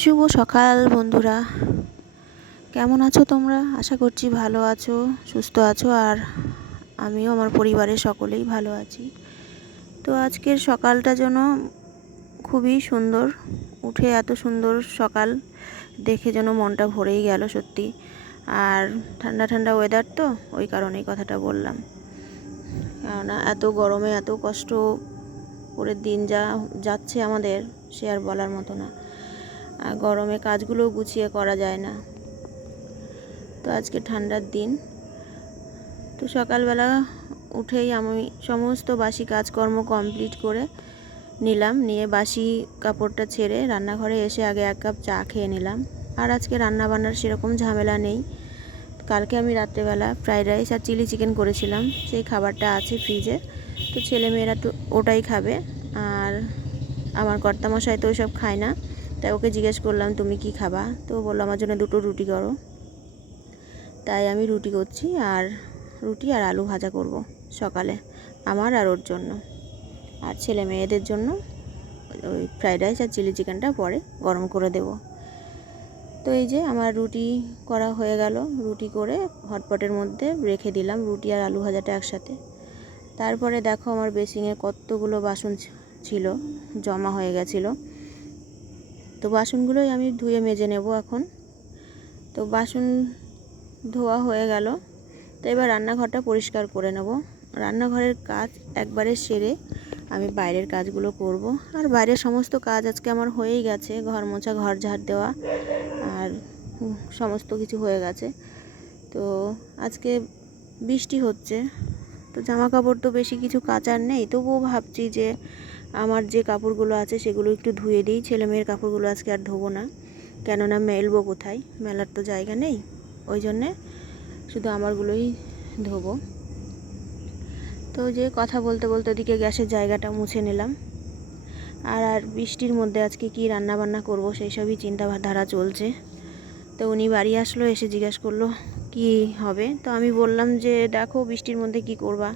শুভ সকাল বন্ধুরা। কেমন আছো তোমরা? আশা করছি ভালো আছো, সুস্থ আছো, আর আমিও আমার পরিবারের সকলেই ভালো আছি। তো আজকের সকালটা যেন খুবই সুন্দর, উঠে এত সুন্দর সকাল, দেখে যেন মনটা ভরেই গেল সত্যি। আর ঠান্ডা ঠান্ডা ওয়েদার তো, ওই কারণেই কথাটা বললাম। কেননা এত গরমে এত কষ্ট করে দিন যা যাচ্ছে আমাদের, সে আর বলার মতো না। আর গরমে কাজগুলোও গুছিয়ে করা যায় না। তো আজকে ঠান্ডার দিন। তো সকালবেলা উঠেই আমি সমস্ত বাসি কাজকর্ম কমপ্লিট করে নিলাম। নিয়ে বাসি কাপড়টা ছেড়ে রান্নাঘরে এসে আগে এক কাপ চা খেয়ে নিলাম। আর আজকে রান্না বান্নার সেরকম ঝামেলা নেই। কালকে আমি রাত্রেবেলা ফ্রাইড রাইস আর চিলি চিকেন করেছিলাম। সেই খাবারটা আছে ফ্রিজে। তো ছেলেমেয়েরা তো ওটাই খাবে। আর আমার কর্তামশাই তো ওইসব খায় না। তাই ওকে জিজ্ঞেস করলাম, তুমি কি খাবা? তো বলল, আমার জন্য দুটো রুটি করো। তাই আমি রুটি করছি আর রুটি আর আলু ভাজা করব সকালে, আমার আর ওর জন্য। আর ছেলে মেয়েদের জন্য ওই ফ্রাইড রাইস আর চিলি চিকেনটা পরে গরম করে দেব। তো এই যে আমার রুটি করা হয়ে গেল। রুটি করে হটপটের মধ্যে রেখে দিলাম রুটি আর আলু ভাজাটা একসাথে। তারপরে দেখো আমার বেসিংয়ে কতগুলো বাসন ছিল, জমা হয়ে গেছিল। তো বাসনগুলোই আমি ধুয়ে মেজে নেব এখন। তো বাসন ধোয়া হয়ে গেল। তো এবার রান্নাঘরটা পরিষ্কার করে নেব। রান্নাঘরের কাজ একবারে সেরে আমি বাইরের কাজগুলো করব। আর বাইরের সমস্ত কাজ আজকে আমার হয়েই গেছে। ঘর মোছা, ঘর ঝাড় দেওয়া আর সমস্ত কিছু হয়ে গেছে। তো আজকে বৃষ্টি হচ্ছে। তো জামা কাপড় তো বেশি কিছু কাচার নেই। তবুও ভাবছি যে আমার যে কাপড়গুলো আছে সেগুলো একটু ধুয়ে দিই। ছেলে মেয়ের কাপড়গুলো আজকে আর ধোবো না। কেননা মেলবো কোথায়? মেলার তো জায়গা নেই। ওই জন্যে শুধু আমারগুলোই ধোবো। তো যে কথা বলতে বলতে ওদিকে গ্যাসের জায়গাটা মুছে নিলাম। আর আর বৃষ্টির মধ্যে আজকে কি রান্না বান্না করব সেই সবই চিন্তাধারা চলছে। তো উনি বাড়ি আসলো, এসে জিজ্ঞাসা করল, কি হবে? তো আমি বললাম যে, দেখো বৃষ্টির মধ্যে কি করবা?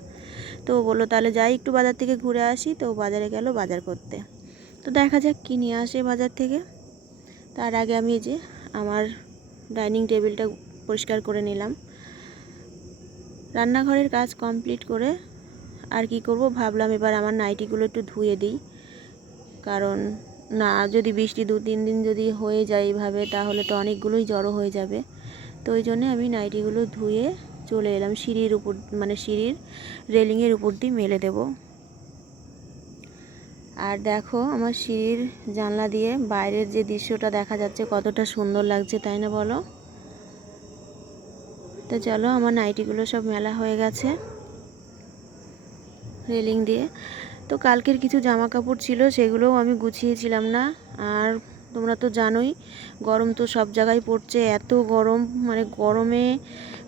তো বলল, তাহলে যাই একটু বাজার থেকে ঘুরে আসি। তো বাজারে গেল বাজার করতে। তো দেখা যাক কী নিয়ে আসে বাজার থেকে। তার আগে আমি যে আমার ডাইনিং টেবিলটা পরিষ্কার করে নিলাম। রান্নাঘরের কাজ কমপ্লিট করে আর কি করব ভাবলাম এবার আমার নাইটিগুলো একটু ধুয়ে দিই। কারণ না, যদি বৃষ্টি দু, তিন দিন যদি হয়ে যায় এইভাবে তাহলে তো অনেকগুলোই জড়ো হয়ে যাবে। তো ওই জন্যে আমি নাইটিগুলো ধুয়ে চলে এলাম সিঁড়ির উপর মানে সিঁড়ির রেলিংয়ের উপর দিয়ে মেলে দেব। আর দেখো আমার সিঁড়ির জানলা দিয়ে বাইরের যে দৃশ্যটা দেখা যাচ্ছে কতটা সুন্দর লাগছে, তাই না বলো? তো চলো আমার নাইটিগুলো সব মেলা হয়ে গেছে রেলিং দিয়ে। তো কালকের কিছু জামা কাপড় ছিল, সেগুলোও আমি গুছিয়েছিলাম না। আর তোমরা তো জানোই গরম তো সব জায়গায় পড়ছে, এত গরম মানে গরমে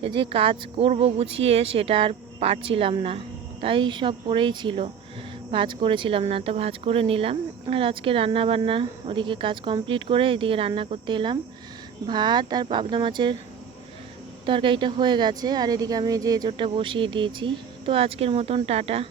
যে কাজ করব গুছিয়ে সেটা আর পারছিলাম না। তাই সব পরেই ছিল। ভাজ করেছিলাম না, তো ভাজ করে নিলাম। আর আজকে রান্না বান্না ওদিকে কাজ কমপ্লিট করে এদিকে রান্না করতে এলাম। ভাত আর পাবদা মাছের তরকারিটা হয়ে গেছে। আর এদিকে আমি যে এজোরটা বসিয়ে দিয়েছি। তো আজকের মতন টাটা।